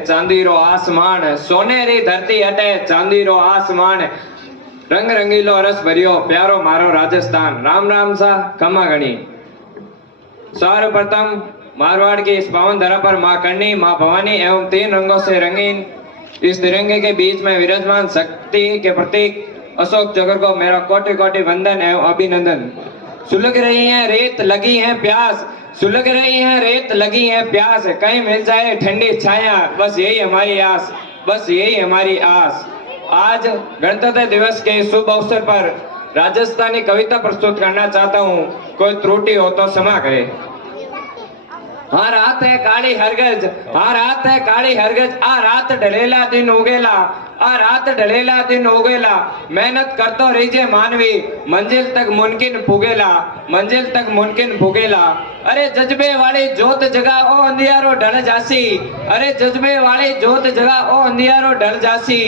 चांदी रो आसमान, सोनेरी धरती हटे चांदी रो आसमान, रंग रंगीलो रस भरियो प्यारो मारो राजस्थान। राम राम सा खमा गणी। सर्वप्रथम मारवाड़ की इस पावन धरा पर मां करणी, मां भवानी एवं 3 रंगों से रंगीन इस तिरंगे के बीच में विराजमान शक्ति के प्रतीक अशोक चक्र को मेरा कोटि कोटि वंदन एवं अभिनंदन। सुलग रही है रेत लगी है प्यास, सुलग रही है रेत लगी है प्यास, कहीं मिल जाए ठंडी छाया, बस यही हमारी आस, बस यही हमारी आस। आज गणतंत्र दिवस के शुभ अवसर पर राजस्थानी कविता प्रस्तुत करना चाहता हूँ, कोई त्रुटि हो तो क्षमा करे। हाँ रात है काली हरगज, हाँ रात है काली हरगज, आ रात ढलेला दिन उगेला, आ रात ढलेला दिन उगेला, मेहनत करतो रहीजे मानवी, मंजिल तक मुमकिन पुगेला, मंजिल तक मुमकिन पुगेला। अरे जज्बे वाली जोत जगा ओ अंधियारो ढल जासी, अरे जज्बे वाली जोत जगा ओ अंधियारो ढल जासी,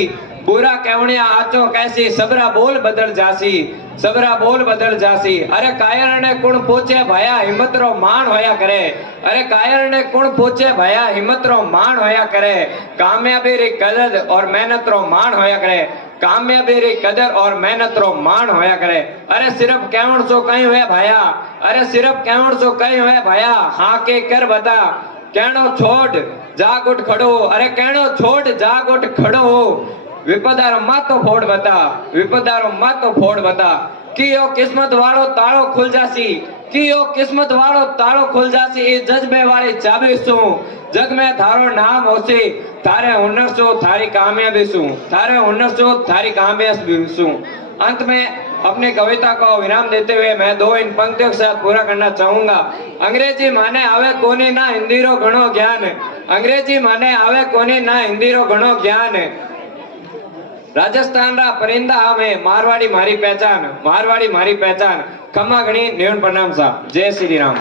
बुरा केवणिया आचो कैसी, सबरा बोल बदल जासी, सबरा बोल बदल जासी। अरे कायर ने कुण पूछे भया हिम्मत रो मान होया करे, अरे कायर ने कुण पूछे भया हिम्मत रो मान होया करे, कामयाबी री कदर और मेहनत रो मान होया करे, कामयाबी री कदर और मेहनत रो मान होया करे। अरे सिर्फ केवण सो कहीं हुए भया, अरे सिर्फ केवण सो कहीं हुए भया, हाँ के कर बता, कहणो छोड़ जाग उठ खड़ो, अरे कहणो छोड़ जाग उठ खड़ो, विपदारो मातो फोड़ बता, विपदारो मातो फोड़ बता, कि यो किस्मत वालो ताळो खुल जासी, कि यो किस्मत वालो ताळो खुल जासी, इस जज्बे वाली चाबी सु जग में थारो नाम होसी, थारे हुनर सु थारी कामयाबी सु, थारे हुनर सु थारी कामयाबी सु। अंत में अपनी कविता को विराम देते हुए मैं 2 इन पंक्तियों के साथ पूरा करना चाहूंगा। अंग्रेजी माने आवे कोनी ना हिंदी रो घणो ज्ञान, अंग्रेजी माने आवे कोनी ना हिंदी रो घणो ज्ञान, राजस्थान रा परिंदा हमें मारवाड़ी मारी पहचान, मारवाड़ी मारी पहचान। खमा गणी नेवन प्रणाम साहब। जय श्री राम।